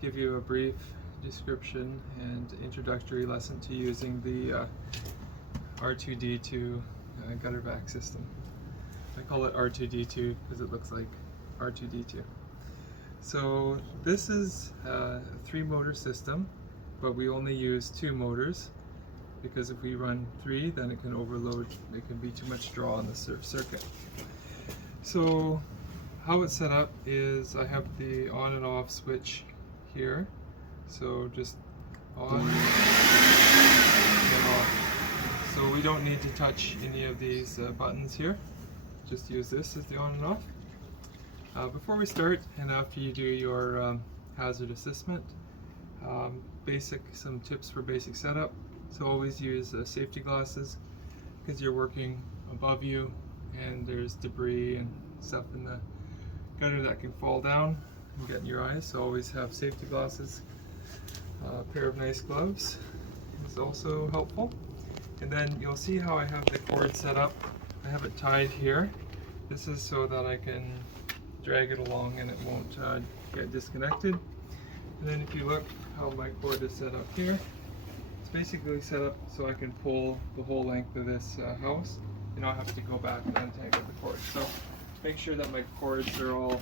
Give you a brief description and introductory lesson to using the R2D2 gutter vac system. I call it R2D2 because it looks like R2D2. So this is a 3-motor system, but we only use 2 motors because if we run 3, then it can overload. It can be too much draw on the circuit. So how it's set up is I have the on and off switch here, so just on and off. So we don't need to touch any of these buttons here. Just use this as the on and off. Before we start and after you do your hazard assessment, some tips for basic setup. So always use safety glasses because you're working above you and there's debris and stuff in the gutter that can fall down and get in your eyes, so always have safety glasses. A pair of nice gloves is also helpful. And then you'll see how I have the cord set up. I have it tied here. This is so that I can drag it along and it won't get disconnected. And then if you look how my cord is set up here, it's basically set up so I can pull the whole length of this house and not have to go back and untangle the cord. So make sure that my cords are all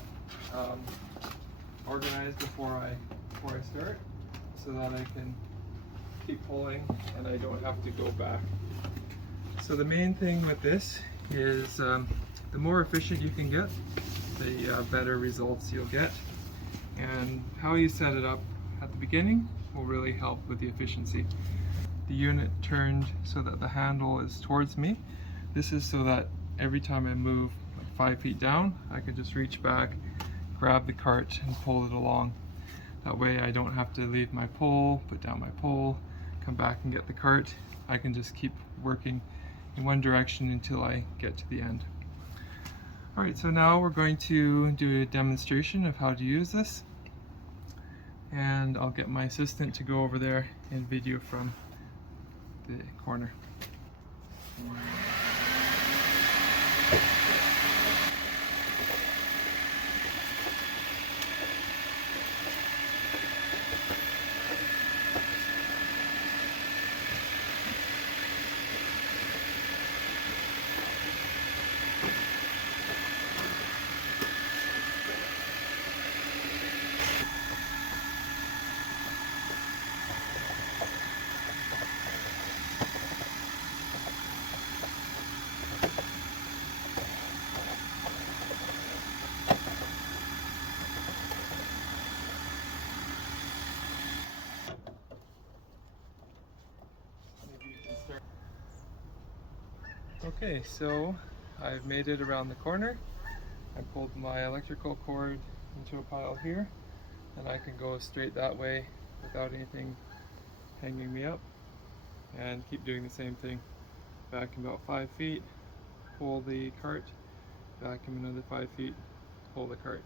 organized before I start, so that I can keep pulling and I don't have to go back. So the main thing with this is the more efficient you can get, the better results you'll get. And how you set it up at the beginning will really help with the efficiency. The unit turned so that the handle is towards me. This is so that every time I move 5 feet down, I can just reach back, grab the cart and pull it along. That way I don't have to leave my pole, put down my pole, come back and get the cart. I can just keep working in one direction until I get to the end. Alright, so now we're going to do a demonstration of how to use this. And I'll get my assistant to go over there and video from the corner. Okay, so I've made it around the corner. I pulled my electrical cord into a pile here, and I can go straight that way without anything hanging me up, and keep doing the same thing. Vacuum about 5 feet, pull the cart, vacuum another 5 feet, pull the cart.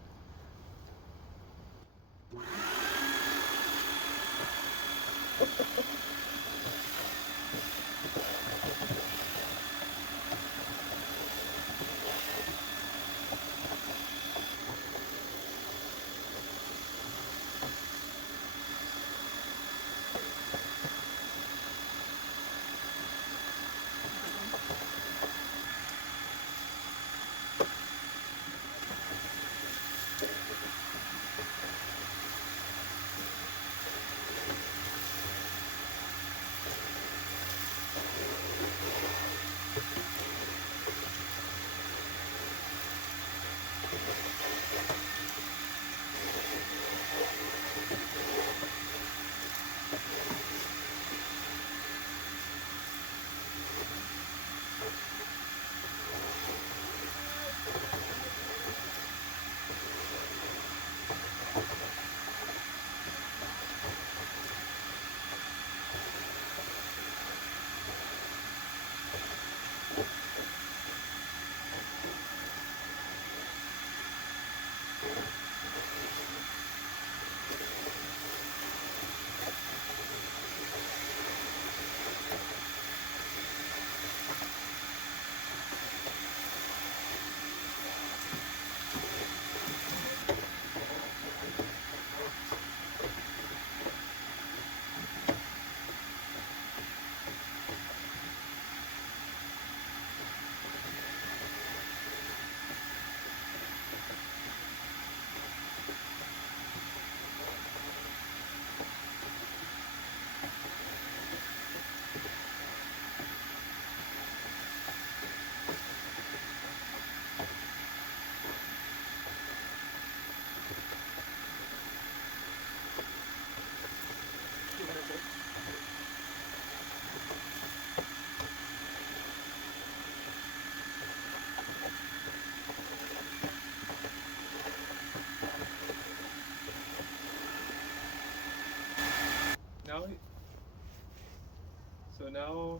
now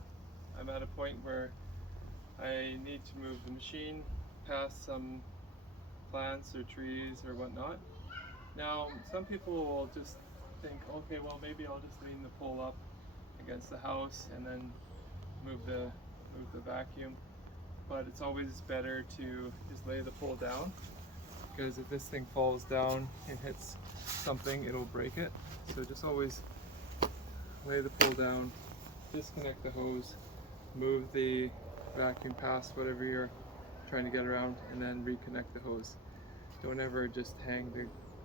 I'm at a point where I need to move the machine past some plants or trees or whatnot. Now, some people will just think, okay, well maybe I'll just lean the pole up against the house and then move the vacuum. But it's always better to just lay the pole down, because if this thing falls down and hits something, it'll break it. So just always lay the pole down, disconnect the hose, move the vacuum past whatever you're trying to get around, and then reconnect the hose. Don't ever just hang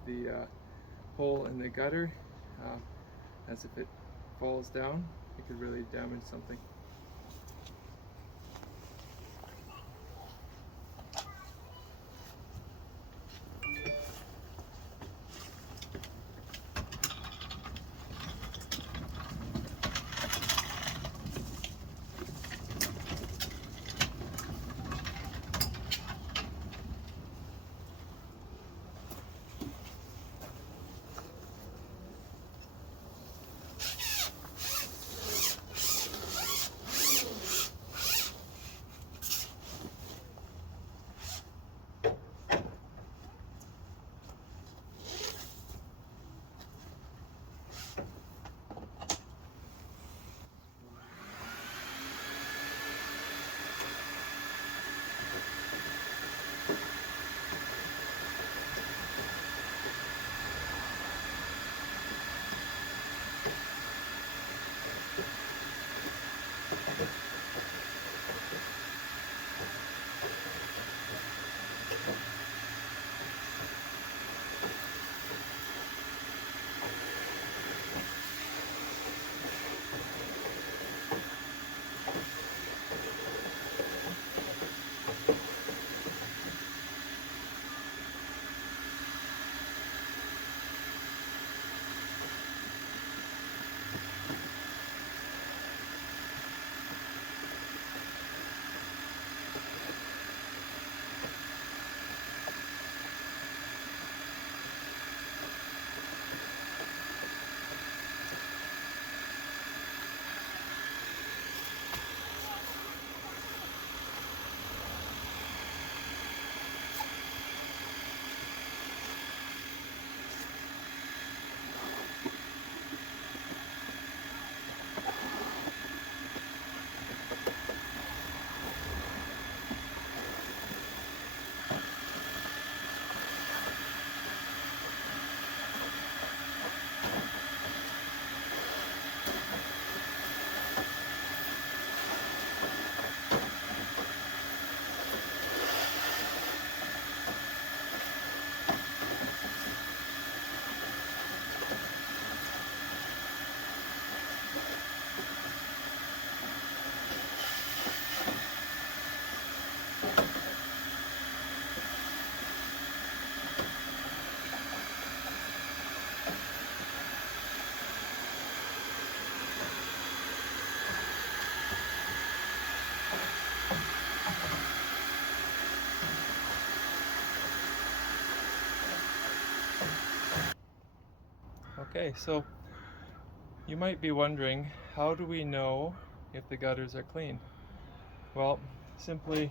the pole in the gutter, as if it falls down, it could really damage something. Okay, so you might be wondering, how do we know if the gutters are clean? Well, simply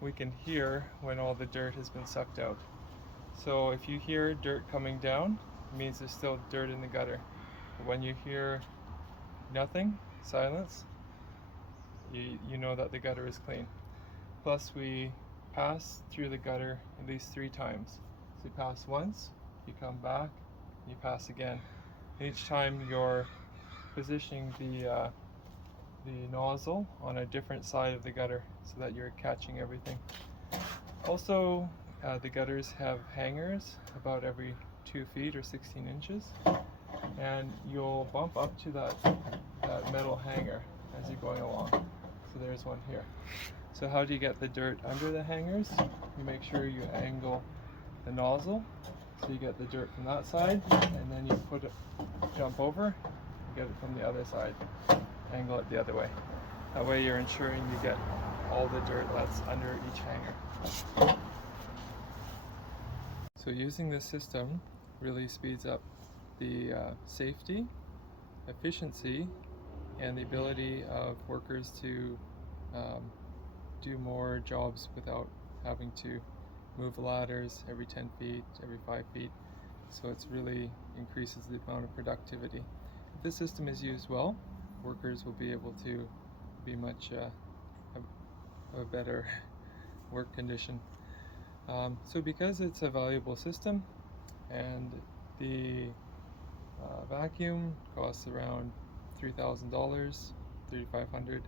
we can hear when all the dirt has been sucked out. So if you hear dirt coming down, it means there's still dirt in the gutter. But when you hear nothing, silence, you know that the gutter is clean. Plus, we pass through the gutter at least 3 times. So you pass once, you come back, you pass again. Each time you're positioning the nozzle on a different side of the gutter so that you're catching everything. Also, the gutters have hangers about every 2 feet or 16 inches, and you'll bump up to that metal hanger as you're going along. So there's one here. So how do you get the dirt under the hangers? You make sure you angle the nozzle so you get the dirt from that side, and then you jump over and get it from the other side. Angle it the other way. That way you're ensuring you get all the dirt that's under each hanger. So using this system really speeds up the safety, efficiency, and the ability of workers to do more jobs without having to move ladders every 10 feet, every 5 feet. So it's really increases the amount of productivity. If this system is used well, workers will be able to be much have a better work condition. So because it's a valuable system, and the vacuum costs around $3,000, $3,500,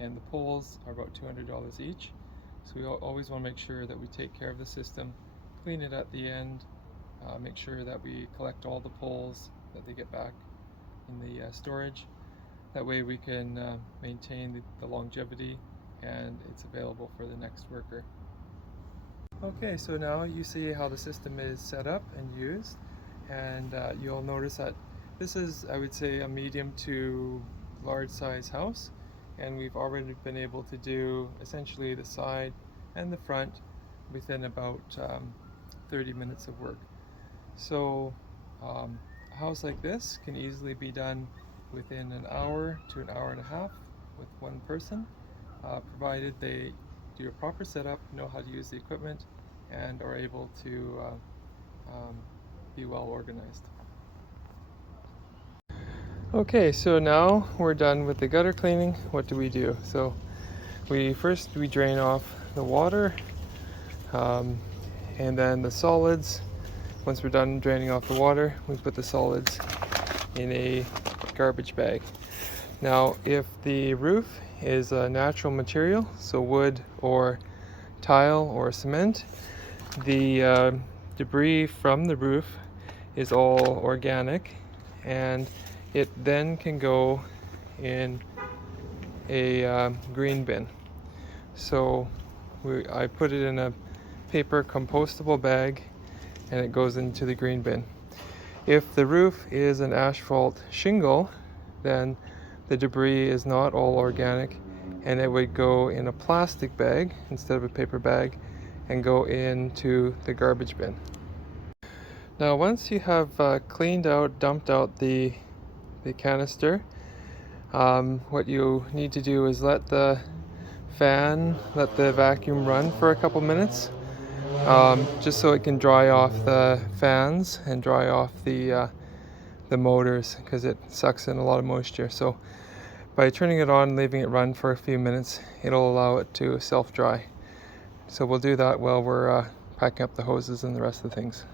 and the poles are about $200 each. So we always want to make sure that we take care of the system, clean it at the end, make sure that we collect all the poles, that they get back in the storage. That way we can maintain the longevity, and it's available for the next worker. Okay, so now you see how the system is set up and used, and you'll notice that this is, I would say, a medium to large size house, and we've already been able to do essentially the side and the front within about 30 minutes of work. So a house like this can easily be done within an hour to an hour and a half with one person, provided they do a proper setup, know how to use the equipment, and are able to be well organized. Okay, so now we're done with the gutter cleaning. What do? So we drain off the water, and then the solids. Once we're done draining off the water, we put the solids in a garbage bag. Now, if the roof is a natural material, so wood or tile or cement, the debris from the roof is all organic, and it then can go in a green bin. So I put it in a paper compostable bag, and it goes into the green bin. If the roof is an asphalt shingle, then the debris is not all organic, and it would go in a plastic bag instead of a paper bag and go into the garbage bin. Now, once you have dumped out the canister, what you need to do is let the vacuum run for a couple minutes, just so it can dry off the fans and dry off the motors, because it sucks in a lot of moisture. So by turning it on and leaving it run for a few minutes, it'll allow it to self-dry. So we'll do that while we're packing up the hoses and the rest of the things.